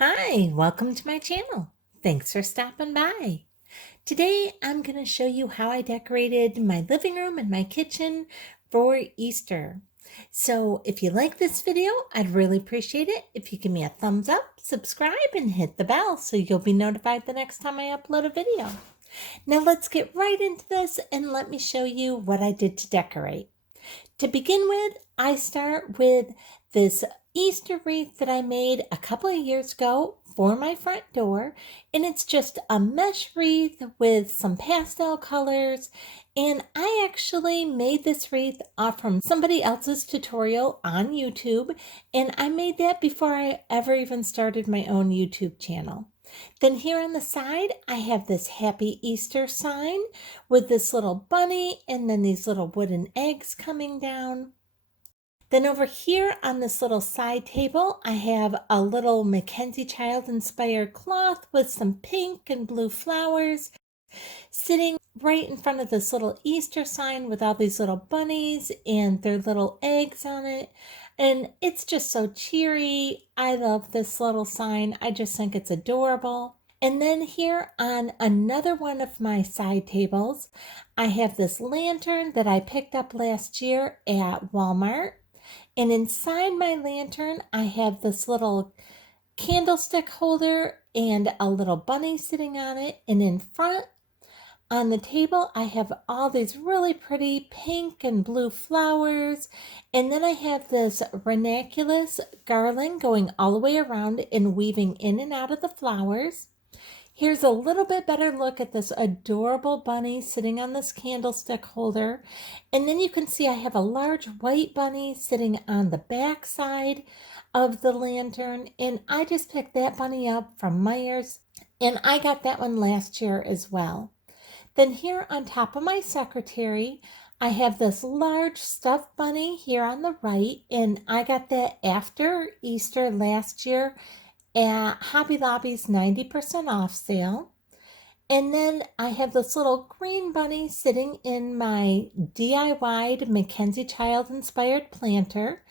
Hi, welcome to my channel. Thanks for stopping by. Today I'm going to show you how I decorated my living room and my kitchen for Easter. So if you like this video, I'd really appreciate it if you give me a thumbs up, subscribe, and hit the bell so you'll be notified the next time I upload a video. Now let's get right into this and let me show you what I did to decorate. To begin with, I start with this Easter wreath that I made a couple of years ago for my front door, and it's just a mesh wreath with some pastel colors. And I actually made this wreath from somebody else's tutorial on YouTube, and I made that before I ever even started my own YouTube channel. Then here on the side, I have this Happy Easter sign with this little bunny and then these little wooden eggs coming down. Then over here on this little side table, I have a little MacKenzie child inspired cloth with some pink and blue flowers sitting right in front of this little Easter sign with all these little bunnies and their little eggs on it. And it's just so cheery. I love this little sign. I just think it's adorable. And then here on another one of my side tables, I have this lantern that I picked up last year at Walmart. And inside my lantern, I have this little candlestick holder and a little bunny sitting on it. And in front on the table, I have all these really pretty pink and blue flowers. And then I have this ranunculus garland going all the way around and weaving in and out of the flowers. Here's a little bit better look at this adorable bunny sitting on this candlestick holder. And then you can see I have a large white bunny sitting on the back side of the lantern. And I just picked that bunny up from Meijer's, and I got that one last year as well. Then here on top of my secretary, I have this large stuffed bunny here on the right, and I got that after Easter last year at Hobby Lobby's 90% off sale. And then I have this little green bunny sitting in my DIY'd MacKenzie child inspired planter.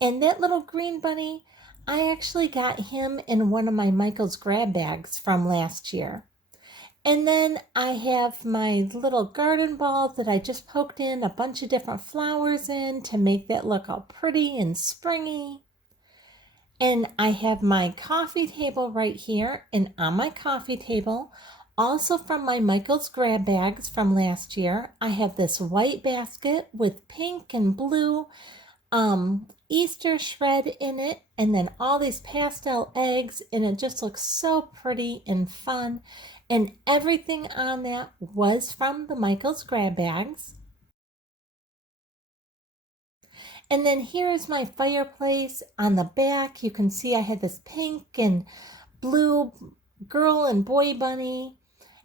And that little green bunny, I actually got him in one of my Michael's grab bags from last year. And then I have my little garden ball that I just poked in a bunch of different flowers in to make that look all pretty and springy. And I have my coffee table right here. And on my coffee table, also from my Michael's grab bags from last year, I have this white basket with pink and blue Easter shred in it, and then all these pastel eggs, and it just looks so pretty and fun. And everything on that was from the Michael's grab bags. And then here's my fireplace. On the back, you can see I had this pink and blue girl and boy bunny,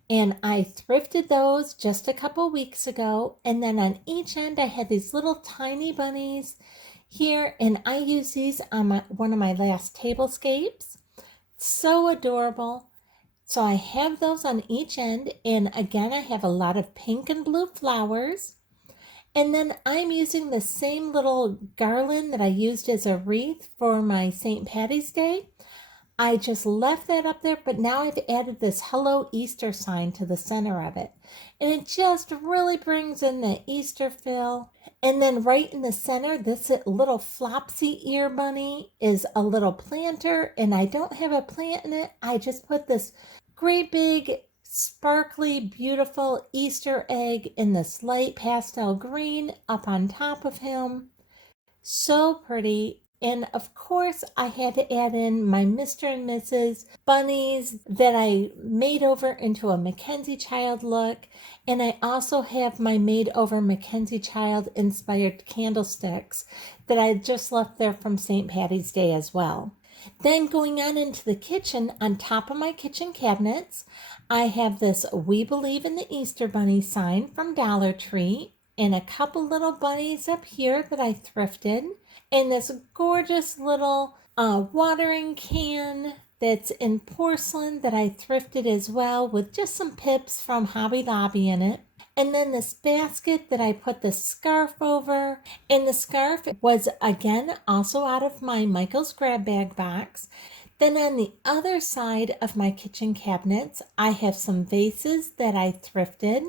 and I thrifted those just a couple weeks ago. And then on each end, I had these little tiny bunnies here, and I use these on one of my last tablescapes. So adorable. So I have those on each end, and again, I have a lot of pink and blue flowers. And then I'm using the same little garland that I used as a wreath for my St. Patty's Day. I just left that up there, but now I've added this Hello Easter sign to the center of it. And it just really brings in the Easter feel. And then right in the center, this little flopsy ear bunny is a little planter, and I don't have a plant in it. I just put this great big sparkly beautiful Easter egg in this light pastel green up on top of him. So pretty. And of course, I had to add in my Mr. and Mrs. bunnies that I made over into a MacKenzie child look. And I also have my made over MacKenzie child inspired candlesticks that I just left there from St. Patty's Day as well. Then going on into the kitchen, on top of my kitchen cabinets, I have this We Believe in the Easter Bunny sign from Dollar Tree, and a couple little bunnies up here that I thrifted, and this gorgeous little watering can that's in porcelain that I thrifted as well with just some pips from Hobby Lobby in it. And then this basket that I put the scarf over, and the scarf was again also out of my Michael's grab bag box. Then on the other side of my kitchen cabinets, I have some vases that I thrifted,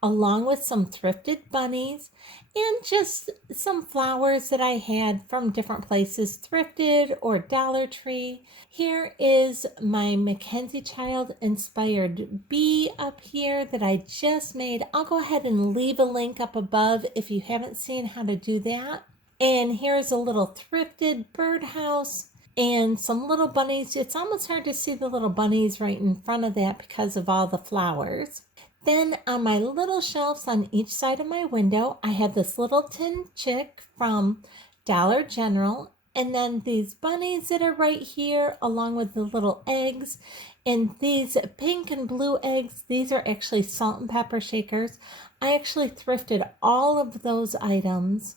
along with some thrifted bunnies and just some flowers that I had from different places, thrifted or Dollar Tree. Here is my MacKenzie child inspired bee up here that I just made. I'll go ahead and leave a link up above if you haven't seen how to do that. And here's a little thrifted birdhouse and some little bunnies. It's almost hard to see the little bunnies right in front of that because of all the flowers. Then on my little shelves on each side of my window, I have this little tin chick from Dollar General. And then these bunnies that are right here, along with the little eggs. And these pink and blue eggs, these are actually salt and pepper shakers. I actually thrifted all of those items.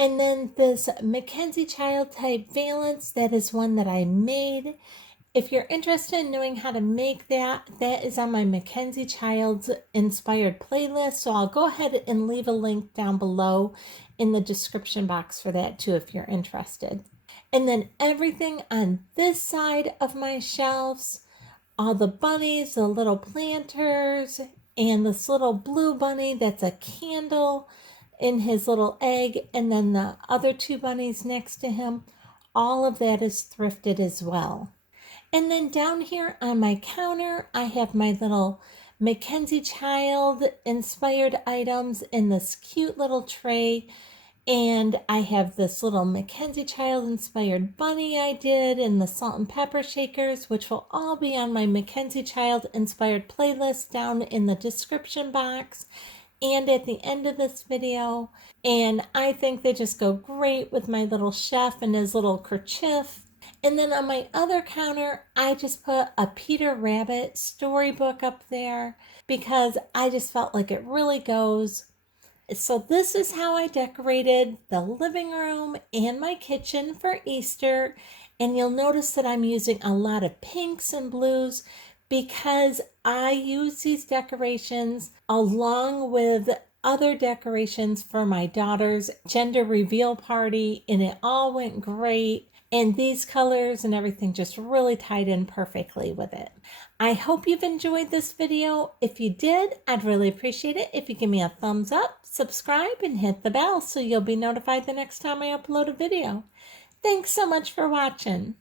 And then this MacKenzie Child type valance, that is one that I made. If you're interested in knowing how to make that, that is on my MacKenzie Child's inspired playlist. So I'll go ahead and leave a link down below in the description box for that too, if you're interested. And then everything on this side of my shelves, all the bunnies, the little planters, and this little blue bunny that's a candle in his little egg, and then the other two bunnies next to him, all of that is thrifted as well. And then down here on my counter, I have my little MacKenzie Child inspired items in this cute little tray. And I have this little MacKenzie Child inspired bunny I did and the salt and pepper shakers, which will all be on my MacKenzie Child inspired playlist down in the description box and at the end of this video. And I think they just go great with my little chef and his little kerchief. And then on my other counter, I just put a Peter Rabbit storybook up there because I just felt like it really goes. So this is how I decorated the living room and my kitchen for Easter. And you'll notice that I'm using a lot of pinks and blues because I use these decorations along with other decorations for my daughter's gender reveal party, and it all went great. And these colors and everything just really tied in perfectly with it. I hope you've enjoyed this video. If you did, I'd really appreciate it if you give me a thumbs up, subscribe, and hit the bell so you'll be notified the next time I upload a video. Thanks so much for watching.